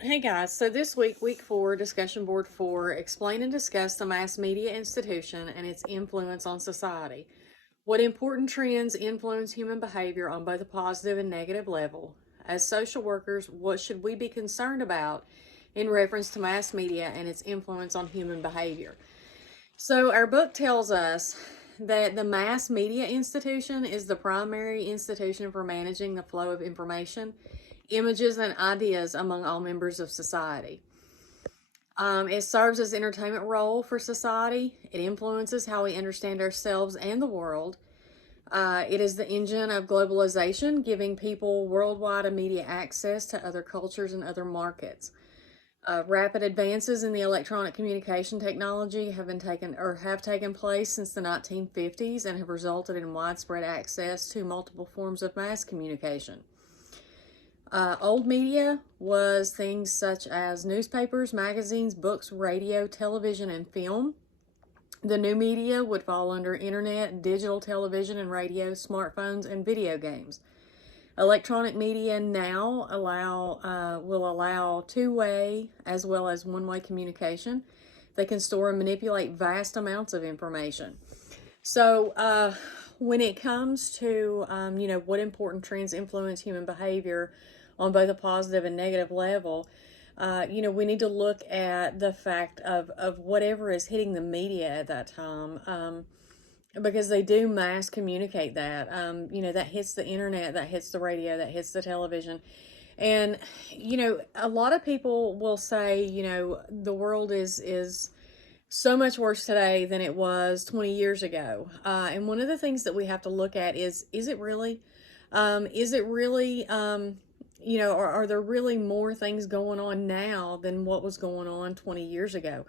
Hey guys, so this week, week 4, discussion board 4, explain and discuss the mass media institution and its influence on society. What important trends influence human behavior on both a positive and negative level? As social workers, what should we be concerned about in reference to mass media and its influence on human behavior? So, our book tells us that the mass media institution is the primary institution for managing the flow of information, images, and ideas among all members of society. It serves as entertainment role for society. It influences how we understand ourselves and the world. It is the engine of globalization, giving people worldwide immediate access to other cultures and other markets. Rapid advances in the electronic communication technology have taken place since the 1950s and have resulted in widespread access to multiple forms of mass communication. Old media was things such as newspapers, magazines, books, radio, television, and film. The new media would fall under internet, digital television and radio, smartphones, and video games. Electronic media now will allow two-way as well as one-way communication. They can store and manipulate vast amounts of information. So when it comes to what important trends influence human behavior on both a positive and negative level, we need to look at the fact of whatever is hitting the media at that time. Because they do mass communicate that. That hits the internet, that hits the radio, that hits the television. And, a lot of people will say, the world is so much worse today than it was 20 years ago. And one of the things that we have to look at is it really? Is it really, are there really more things going on now than what was going on 20 years ago?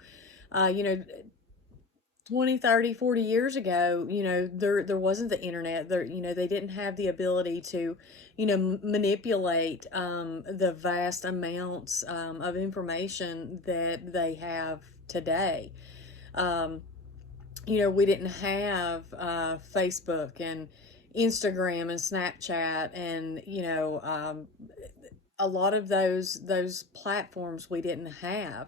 Uh, you know, 20, 30, 40 years ago, there wasn't the internet. They didn't have the ability to, manipulate the vast amounts of information that they have today. Um, we didn't have Facebook and Instagram and Snapchat and, a lot of those platforms we didn't have.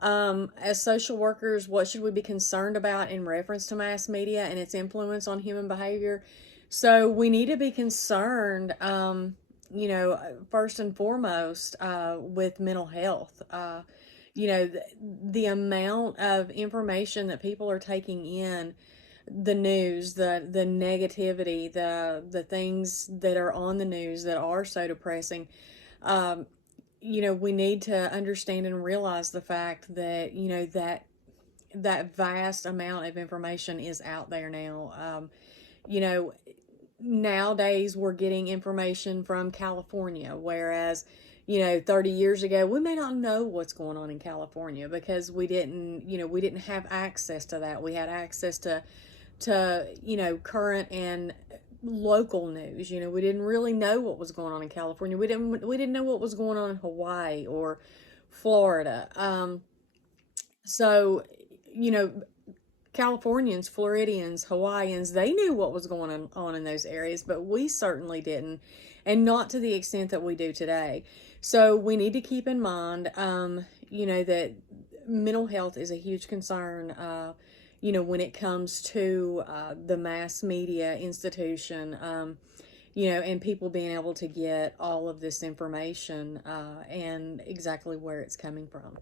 As social workers, what should we be concerned about in reference to mass media and its influence on human behavior? So we need to be concerned, first and foremost, with mental health. The amount of information that people are taking in, the news, the negativity, the things that are on the news that are so depressing. We need to understand and realize the fact that that vast amount of information is out there now. You know, Nowadays we're getting information from California, whereas 30 years ago we may not know what's going on in California because we didn't have access to that. We had access to current and local news. We didn't really know what was going on in California. We didn't know what was going on in Hawaii or Florida. So you know Californians, Floridians, Hawaiians, they knew what was going on in those areas, but we certainly didn't, and not to the extent that we do today. So we need to keep in mind, that mental health is a huge concern, when it comes to the mass media institution, and people being able to get all of this information and exactly where it's coming from.